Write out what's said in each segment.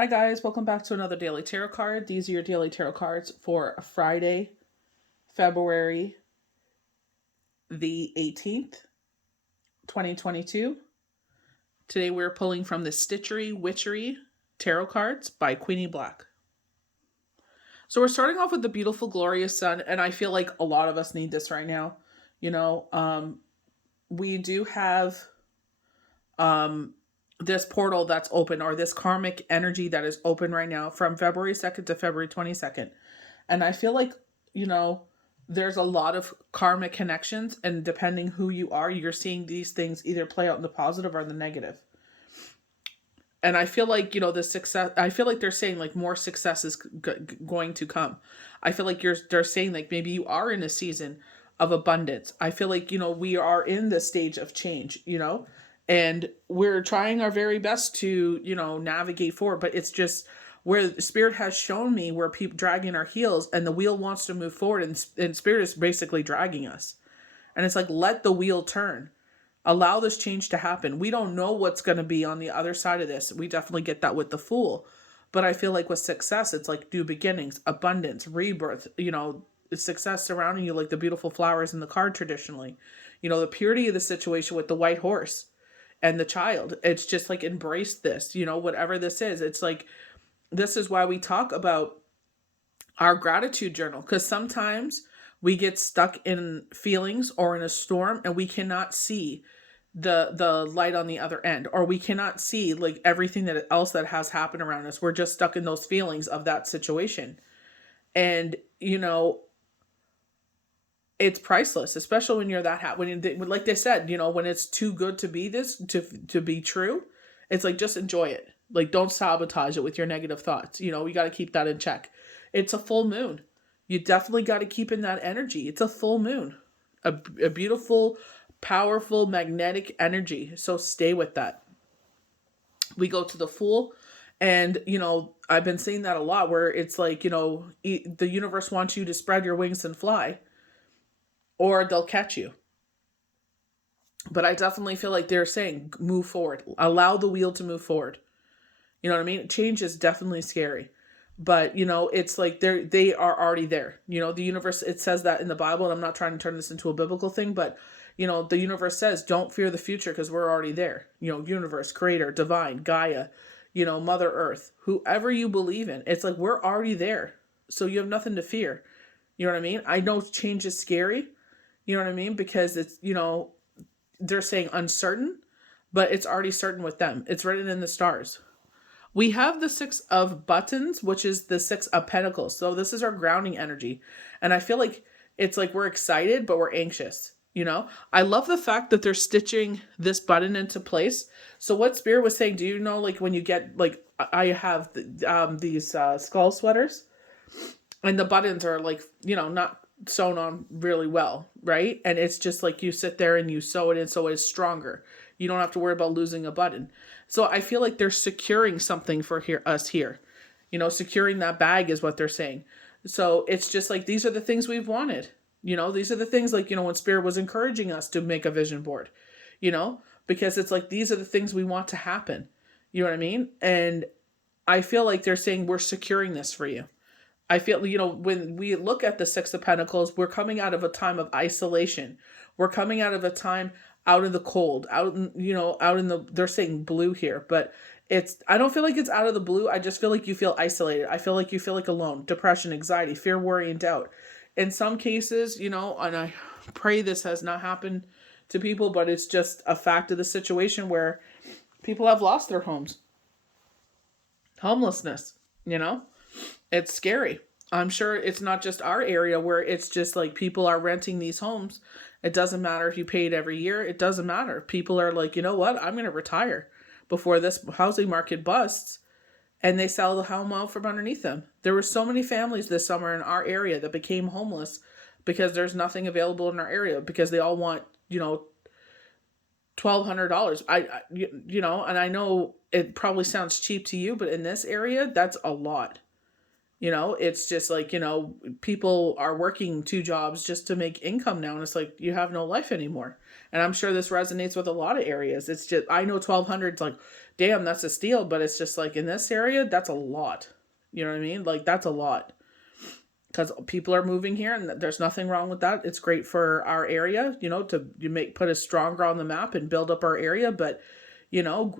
Hi guys, welcome back to another daily tarot card. These are your daily tarot cards for Friday, February the 18th, 2022. Today we're pulling from the Stitchery Witchery Tarot Cards by Queenie Black. So we're starting off with the beautiful, glorious sun, and I feel like a lot of us need this right now. We do have this portal that's open, or this karmic energy that is open right now from February 2nd to February 22nd. And I feel like, there's a lot of karmic connections, and depending who you are, you're seeing these things either play out in the positive or the negative. And I feel like, the success, I feel like they're saying like more success is going to come. I feel like they're saying like maybe you are in a season of abundance. I feel like, we are in the stage of change, and we're trying our very best to, navigate forward, but it's just where the spirit has shown me where people dragging our heels and the wheel wants to move forward, and spirit is basically dragging us. And it's like, let the wheel turn. Allow this change to happen. We don't know what's going to be on the other side of this. We definitely get that with the Fool. But I feel like with success, it's like new beginnings, abundance, rebirth, success surrounding you like the beautiful flowers in the card traditionally. The purity of the situation with the white horse and the child. It's just like, embrace this, whatever this is. It's like, this is why we talk about our gratitude journal, because sometimes we get stuck in feelings or in a storm and we cannot see the light on the other end, or we cannot see like everything else that has happened around us. We're just stuck in those feelings of that situation. And it's priceless, especially when you're that happy. Like they said, when it's too good to be to be true, it's like, just enjoy it. Like, don't sabotage it with your negative thoughts. You got to keep that in check. It's a full moon. You definitely got to keep in that energy. It's a full moon, a beautiful, powerful, magnetic energy. So stay with that. We go to the Fool, and, I've been saying that a lot, where it's like, the universe wants you to spread your wings and fly, or they'll catch you. But I definitely feel like they're saying, move forward. Allow the wheel to move forward. You know what I mean? Change is definitely scary. But, it's like they are already there. The universe, it says that in the Bible, and I'm not trying to turn this into a biblical thing, but, the universe says, don't fear the future because we're already there. Universe, creator, divine, Gaia, Mother Earth, whoever you believe in. It's like, we're already there. So you have nothing to fear. You know what I mean? I know change is scary. You know what I mean? Because it's, they're saying uncertain, but it's already certain with them. It's written in the stars. We have the Six of Buttons, which is the Six of Pentacles. So this is our grounding energy. And I feel like it's like we're excited, but we're anxious. I love the fact that they're stitching this button into place. So what Spirit was saying, do you know, like when you get, like, I have these skull sweaters, and the buttons are like, not sewn on really well, right? And it's just like you sit there and you sew it in so it's stronger. You don't have to worry about losing a button. So I feel like they're securing something for us here. Securing that bag is what they're saying. So it's just like, these are the things we've wanted. These are the things, like, when Spirit was encouraging us to make a vision board, because it's like, these are the things we want to happen. You know what I mean? And I feel like they're saying, we're securing this for you. I feel, when we look at the Six of Pentacles, we're coming out of a time of isolation. We're coming out of a time out in the cold, out in the, they're saying blue here, but I don't feel like it's out of the blue. I just feel like you feel isolated. I feel like you feel like alone, depression, anxiety, fear, worry, and doubt. In some cases, and I pray this has not happened to people, but it's just a fact of the situation where people have lost their homes. Homelessness, it's scary. I'm sure it's not just our area where it's just like people are renting these homes. It doesn't matter if you pay it every year. It doesn't matter. People are like, you know what? I'm going to retire before this housing market busts. And they sell the home out from underneath them. There were so many families this summer in our area that became homeless because there's nothing available in our area, because they all want, $1,200. And I know it probably sounds cheap to you, but in this area, that's a lot. It's just like, people are working 2 jobs just to make income now. And it's like, you have no life anymore. And I'm sure this resonates with a lot of areas. It's just, I know 1,200 is like, damn, that's a steal. But it's just like in this area, that's a lot. You know what I mean? Like that's a lot. Because people are moving here, and there's nothing wrong with that. It's great for our area, to put us stronger on the map and build up our area, but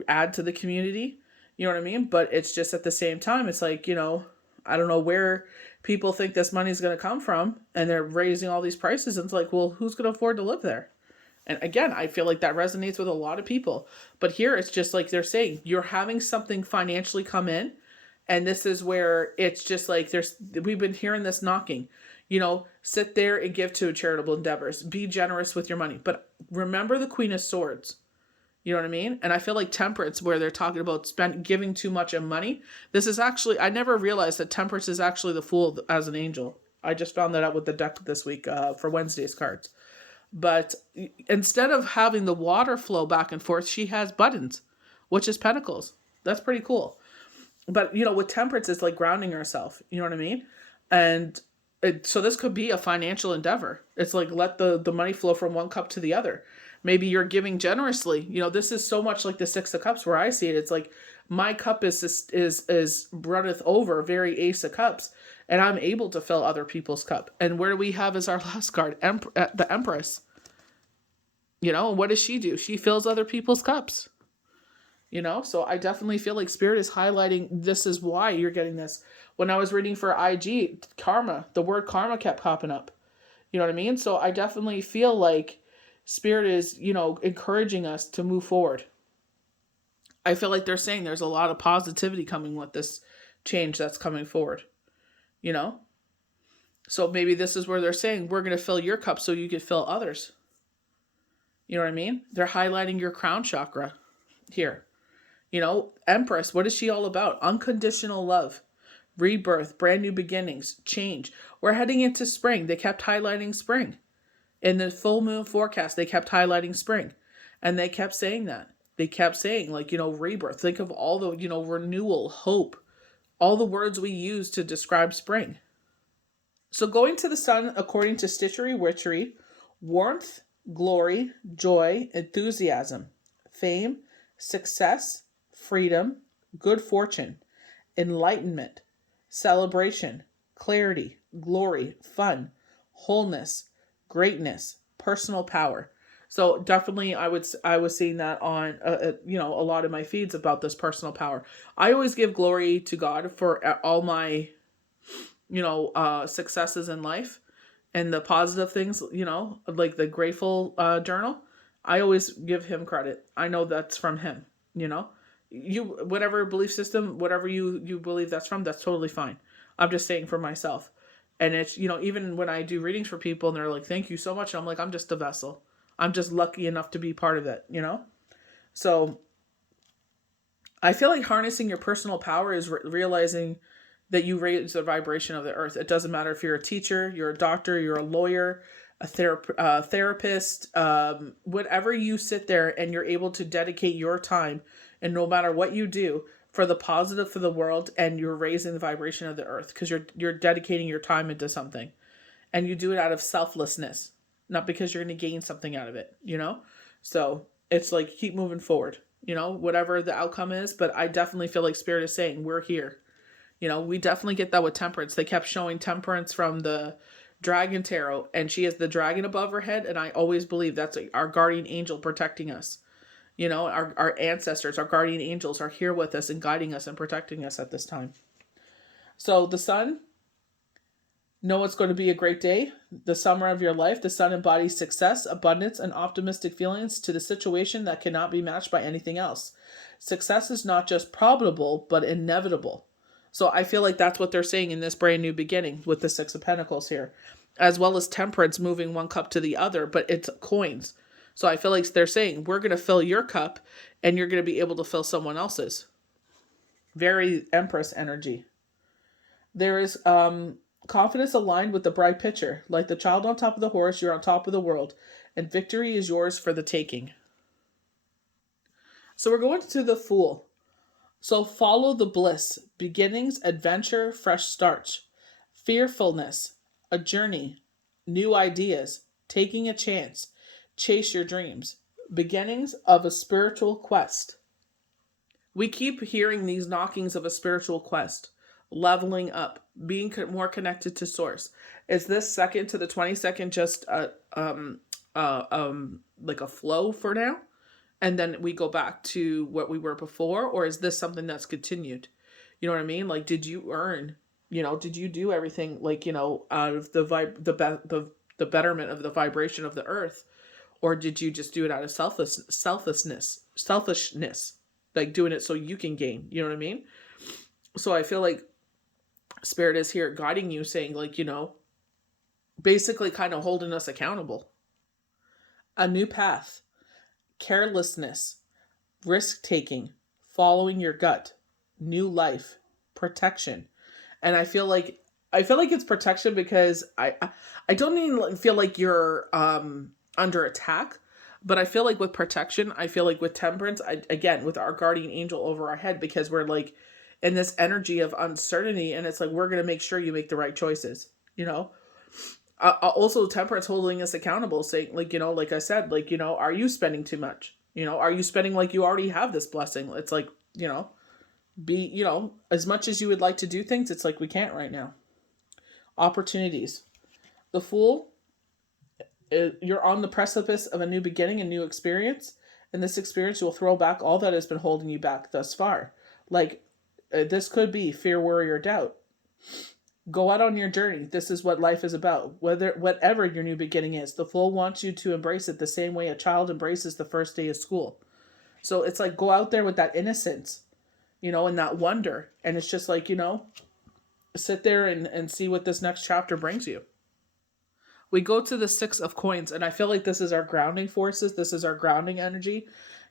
add to the community. You know what I mean? But it's just at the same time, it's like, I don't know where people think this money is going to come from, and they're raising all these prices. And it's like, well, who's going to afford to live there? And again, I feel like that resonates with a lot of people. But here, it's just like they're saying, you're having something financially come in. And this is where it's just like we've been hearing this knocking, sit there and give to charitable endeavors. Be generous with your money. But remember the Queen of Swords. You know what I mean? And I feel like Temperance, where they're talking about giving too much of money. This is actually, I never realized that Temperance is actually the Fool as an angel. I just found that out with the deck this week for Wednesday's cards. But instead of having the water flow back and forth, she has buttons, which is pentacles. That's pretty cool. But, with Temperance, it's like grounding herself. You know what I mean? And so this could be a financial endeavor. It's like let the money flow from one cup to the other. Maybe you're giving generously. This is so much like the Six of Cups where I see it. It's like my cup is runneth over, very Ace of Cups. And I'm able to fill other people's cup. And where do we have as our last card? The Empress. And what does she do? She fills other people's cups. So I definitely feel like Spirit is highlighting this is why you're getting this. When I was reading for IG, karma, the word karma kept popping up. You know what I mean? So I definitely feel like Spirit is, encouraging us to move forward. I feel like they're saying there's a lot of positivity coming with this change that's coming forward. So maybe this is where they're saying we're going to fill your cup so you can fill others. You know what I mean? They're highlighting your crown chakra here. Empress, what is she all about? Unconditional love, rebirth, brand new beginnings, change. We're heading into spring. They kept highlighting spring. In the full moon forecast, they kept highlighting spring. And they kept saying that. They kept saying, rebirth. Think of all the, renewal, hope, all the words we use to describe spring. So going to the sun, according to Stitchery Witchery, warmth, glory, joy, enthusiasm, fame, success, freedom, good fortune, enlightenment, celebration, clarity, glory, fun, wholeness, greatness, personal power. So definitely I was seeing that on a lot of my feeds about this personal power. I always give glory to God for all my successes in life and the positive things, like the grateful journal. I always give him credit. I know that's from him, You whatever belief system, whatever you believe that's from, that's totally fine. I'm just saying for myself. And it's, even when I do readings for people and they're like, thank you so much. And I'm like, I'm just a vessel. I'm just lucky enough to be part of it, So I feel like harnessing your personal power is realizing that you raise the vibration of the earth. It doesn't matter if you're a teacher, you're a doctor, you're a lawyer, a therapist, whatever you sit there and you're able to dedicate your time, and no matter what you do, for the positive for the world, and you're raising the vibration of the earth because you're dedicating your time into something, and you do it out of selflessness, not because you're going to gain something out of it, So it's like keep moving forward, whatever the outcome is. But I definitely feel like Spirit is saying we're here. We definitely get that with Temperance. They kept showing Temperance from the Dragon Tarot, and she has the dragon above her head, and I always believe that's our guardian angel protecting us. Our ancestors, our guardian angels are here with us and guiding us and protecting us at this time. So the sun, know it's going to be a great day. The summer of your life, the sun embodies success, abundance, and optimistic feelings to the situation that cannot be matched by anything else. Success is not just probable, but inevitable. So I feel like that's what they're saying in this brand new beginning with the Six of Pentacles here, as well as Temperance moving one cup to the other, but it's coins. So I feel like they're saying, we're going to fill your cup and you're going to be able to fill someone else's. Very Empress energy. There is confidence aligned with the bright picture. Like the child on top of the horse, you're on top of the world, and victory is yours for the taking. So we're going to the Fool. So follow the bliss, beginnings, adventure, fresh starts, fearfulness, a journey, new ideas, taking a chance, chase your dreams, beginnings of a spiritual quest. We keep hearing these knockings of a spiritual quest, leveling up, being more connected to source. Is this second to the 22nd just like a flow for now? And then we go back to what we were before? Or is this something that's continued? You know what I mean? Like, did you earn, did you do everything, like, out of the betterment of the vibration of the earth? Or did you just do it out of selfishness, like doing it so you can gain? You know what I mean? So I feel like Spirit is here guiding you, saying, like, basically kind of holding us accountable. A new path, carelessness, risk taking, following your gut, new life, protection. And I feel like it's protection because I don't even feel like you're under attack, but I feel like with protection, I feel like with temperance, again, with our guardian angel over our head, because we're like in this energy of uncertainty, and it's like we're going to make sure you make the right choices. Also temperance holding us accountable, saying, like, like I said, like, are you spending too much? Are you spending like you already have this blessing? It's like, be, as much as you would like to do things, it's like we can't right now. Opportunities. The Fool, you're on the precipice of a new beginning, a new experience. And this experience will throw back all that has been holding you back thus far. Like, this could be fear, worry, or doubt. Go out on your journey. This is what life is about. Whatever your new beginning is, the Fool wants you to embrace it the same way a child embraces the first day of school. So it's like, go out there with that innocence, and that wonder. And it's just like, sit there and see what this next chapter brings you. We go to the 6 of Coins, and I feel like this is our grounding forces. This is our grounding energy,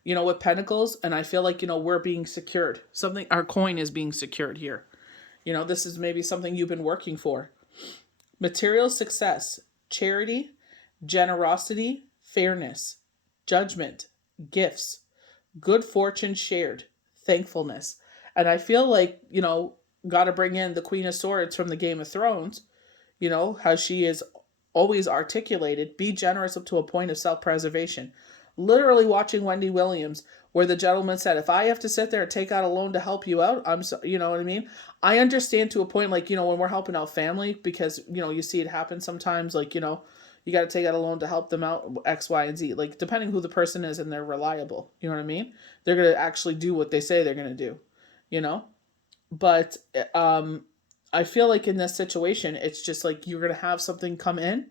with Pentacles. And I feel like, we're being secured. Our coin is being secured here. This is maybe something you've been working for. Material success, charity, generosity, fairness, judgment, gifts, good fortune shared, thankfulness. And I feel like, got to bring in the Queen of Swords from the Game of Thrones, how she is always articulated, be generous up to a point of self-preservation. Literally watching Wendy Williams, where the gentleman said, if I have to sit there and take out a loan to help you out, I'm so, you know what I mean? I understand to a point, like, when we're helping out family, because, you see it happen sometimes, like, you got to take out a loan to help them out, X, Y, and Z. Like, depending who the person is and they're reliable, you know what I mean? They're going to actually do what they say they're going to do, But I feel like in this situation, it's just like you're going to have something come in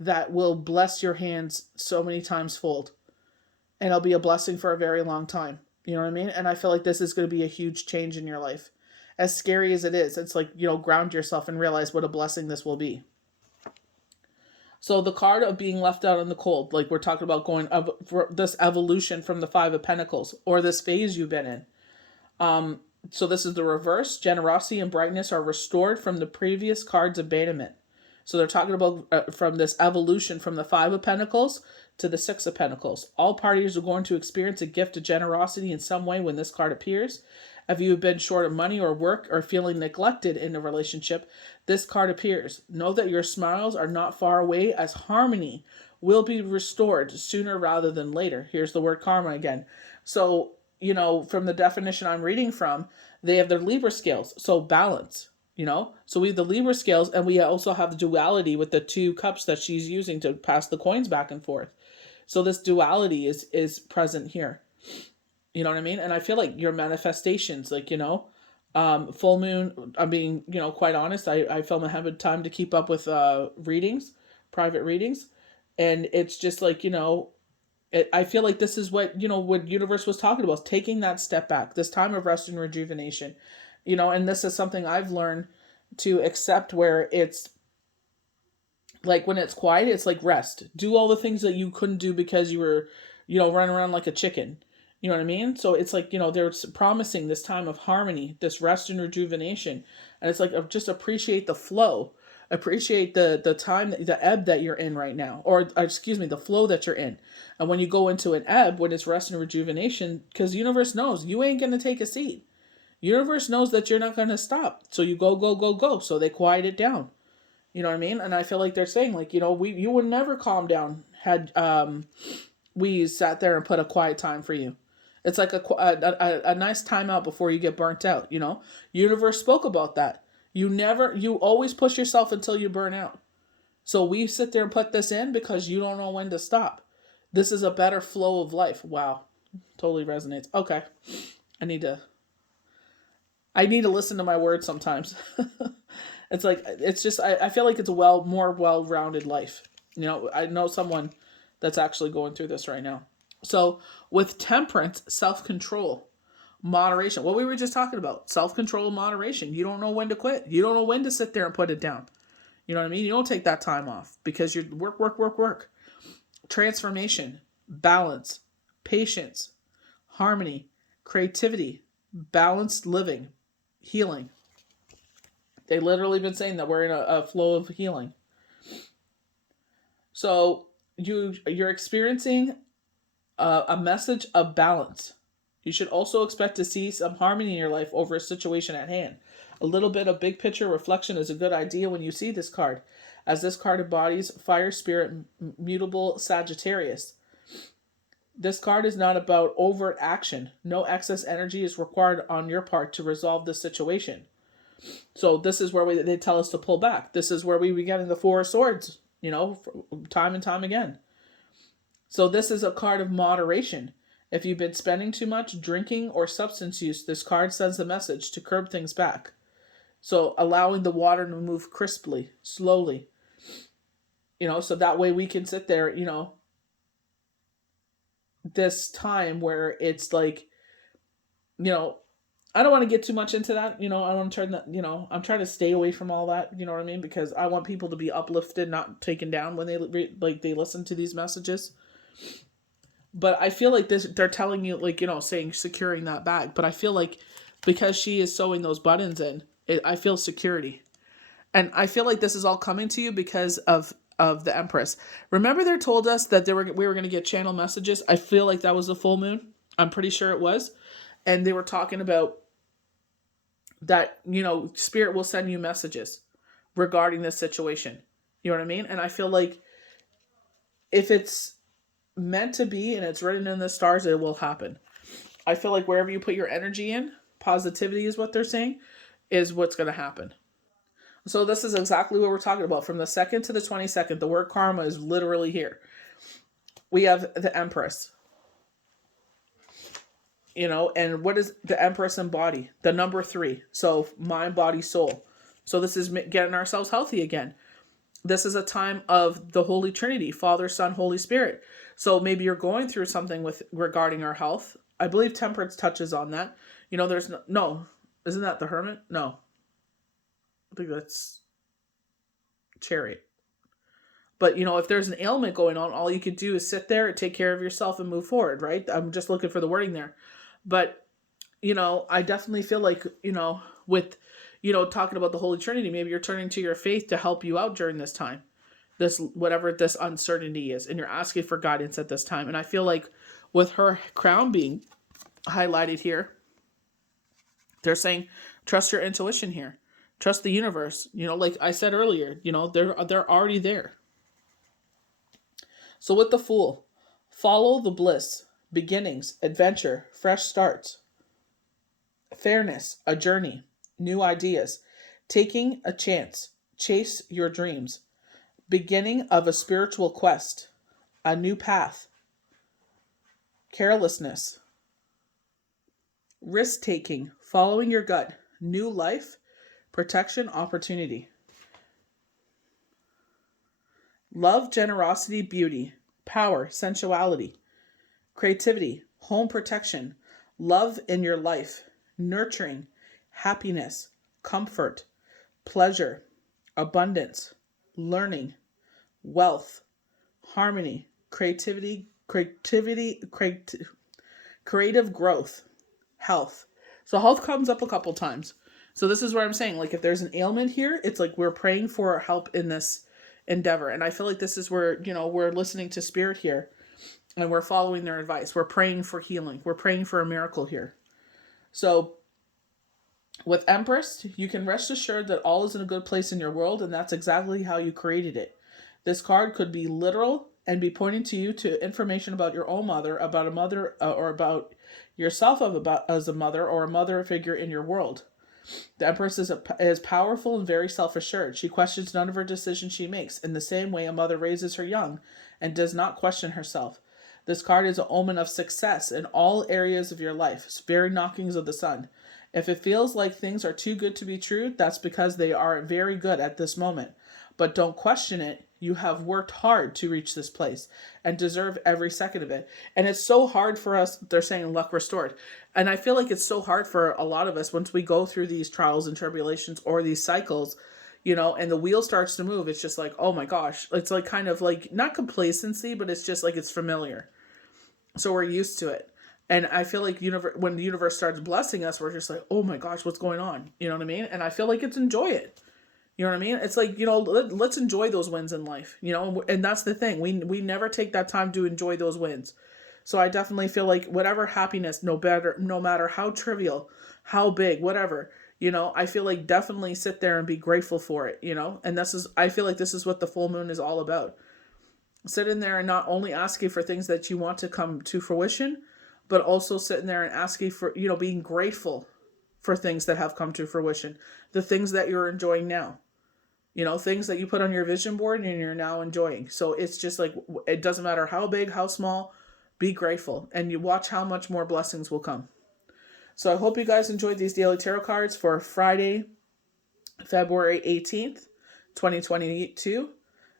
that will bless your hands so many times fold. And it'll be a blessing for a very long time. You know what I mean? And I feel like this is going to be a huge change in your life. As scary as it is, it's like, ground yourself and realize what a blessing this will be. So the card of being left out in the cold, like we're talking about going for this evolution from the 5 of Pentacles, or this phase you've been in. So this is the reverse. Generosity and brightness are restored from the previous card's abandonment. So they're talking about from this evolution from the 5 of Pentacles to the 6 of Pentacles. All parties are going to experience a gift of generosity in some way when this card appears. If you have been short of money or work or feeling neglected in a relationship, this card appears. Know that your smiles are not far away, as harmony will be restored sooner rather than later. Here's the word karma again. So, from the definition I'm reading from, they have their Libra scales. So balance. So we have the Libra scales, and we also have the duality with the 2 cups that she's using to pass the coins back and forth. So this duality is present here. You know what I mean? And I feel like your manifestations, like, full moon, I'm being, quite honest. I feel I have time to keep up with readings, private readings. And it's just like, I feel like this is what, what universe was talking about, taking that step back, this time of rest and rejuvenation. And this is something I've learned to accept, where it's like when it's quiet, it's like rest. Do all the things that you couldn't do because you were, running around like a chicken. You know what I mean? So it's like, they're promising this time of harmony, this rest and rejuvenation. And it's like, just appreciate the flow. Appreciate the time, the ebb that you're in right now. Or excuse me, the flow that you're in. And when you go into an ebb, when it's rest and rejuvenation, because the universe knows you ain't going to take a seat. Universe knows that you're not going to stop. So you go, go, go, go. So they quiet it down. You know what I mean? And I feel like they're saying, like, you would never calm down had we sat there and put a quiet time for you. It's like a nice timeout before you get burnt out, you know? Universe spoke about that. You always push yourself until you burn out. So we sit there and put this in because you don't know when to stop. This is a better flow of life. Wow. Totally resonates. Okay. I need to listen to my words sometimes. It's like, it's just, I feel like it's a more well-rounded life. You know, I know someone that's actually going through this right now. So with temperance, self-control, moderation, what we were just talking about, self-control, moderation. You don't know when to quit. You don't know when to sit there and put it down. You know what I mean? You don't take that time off because you're work. Transformation, balance, patience, harmony, creativity, balanced living, healing. They literally been saying that we're in a flow of healing. So you're experiencing a message of balance. You should also expect to see some harmony in your life over a situation at hand. A little bit of big picture reflection is a good idea when you see this card, as this card embodies fire spirit mutable Sagittarius. This card is not about overt action. No excess energy is required on your part to resolve this situation. So this is where they tell us to pull back. This is where we begin in the Four of Swords, you know, time and time again. So this is a card of moderation. If you've been spending too much, drinking, or substance use, this card sends a message to curb things back. So allowing the water to move crisply, slowly. You know, so that way we can sit there, you know, this time where it's like, you know, I don't want to get too much into that. You know, I want to turn that, you know, I'm trying to stay away from all that. You know what I mean? Because I want people to be uplifted, not taken down when they listen to these messages. But I feel like they're telling you, like, you know, saying securing that bag. But I feel like because she is sewing those buttons in, I feel security. And I feel like this is all coming to you because of the Empress. Remember they told us that we were going to get channel messages? I feel like that was the full moon. I'm pretty sure it was. And they were talking about that, you know, Spirit will send you messages regarding this situation. You know what I mean? And I feel like if it's meant to be and it's written in the stars, it will happen. I feel like wherever you put your energy in, positivity is what they're saying, is what's going to happen. So this is exactly what we're talking about. From the 2nd to the 22nd, the word karma is literally here. We have the Empress. You know, and what does the Empress embody? The number 3. So mind, body, soul. So this is getting ourselves healthy again. This is a time of the Holy Trinity, Father, Son, Holy Spirit. So maybe you're going through something regarding our health. I believe temperance touches on that. You know, there's no, isn't that the Hermit? No. I think that's Chariot. But, you know, if there's an ailment going on, all you could do is sit there and take care of yourself and move forward, right? I'm just looking for the wording there. But, you know, I definitely feel like, you know, with, you know, talking about the Holy Trinity, maybe you're turning to your faith to help you out during this time. This, whatever this uncertainty is, and you're asking for guidance at this time. And I feel like with her crown being highlighted here, they're saying, trust your intuition here. Trust the universe. You know, like I said earlier, you know, they're already there. So with the Fool, follow the bliss, beginnings, adventure, fresh starts, fairness, a journey, new ideas, taking a chance, chase your dreams, beginning of a spiritual quest, a new path, carelessness, risk-taking, following your gut, new life, protection, opportunity. Love, generosity, beauty, power, sensuality, creativity, home protection, love in your life, nurturing, happiness, comfort, pleasure, abundance, learning, wealth, harmony, creative growth, health. So health comes up a couple times. So this is where I'm saying, like, if there's an ailment here, it's like we're praying for help in this endeavor. And I feel like this is where, you know, we're listening to Spirit here and we're following their advice. We're praying for healing. We're praying for a miracle here. So with Empress, you can rest assured that all is in a good place in your world, and that's exactly how you created it. This card could be literal and be pointing to you to information about your own mother, about a mother, or about yourself as a mother or a mother figure in your world. The Empress is powerful and very self-assured. She questions none of her decisions she makes, in the same way a mother raises her young and does not question herself. This card is an omen of success in all areas of your life. It's very knockings of the sun. If it feels like things are too good to be true, that's because they are very good at this moment. But don't question it. You have worked hard to reach this place and deserve every second of it. And it's so hard for us. They're saying luck restored. And I feel like it's so hard for a lot of us once we go through these trials and tribulations or these cycles, and the wheel starts to move. It's just like, oh my gosh. It's like kind of like not complacency, but it's just like it's familiar. So we're used to it. And I feel like when the universe starts blessing us, we're just like, oh my gosh, what's going on? You know what I mean? And I feel like it's enjoy it. You know what I mean? It's like, let's enjoy those wins in life, and that's the thing. We never take that time to enjoy those wins. So I definitely feel like whatever happiness, no matter how trivial, how big, whatever, I feel like definitely sit there and be grateful for it, and I feel like this is what the full moon is all about. Sit in there and not only asking for things that you want to come to fruition, but also sitting there and asking for, being grateful for things that have come to fruition, the things that you're enjoying now. Things that you put on your vision board and you're now enjoying. So it's just like, it doesn't matter how big, how small, be grateful. And you watch how much more blessings will come. So I hope you guys enjoyed these daily tarot cards for Friday, February 18th, 2022.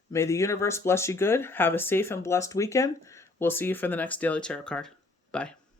May the universe bless you good. Have a safe and blessed weekend. We'll see you for the next daily tarot card. Bye.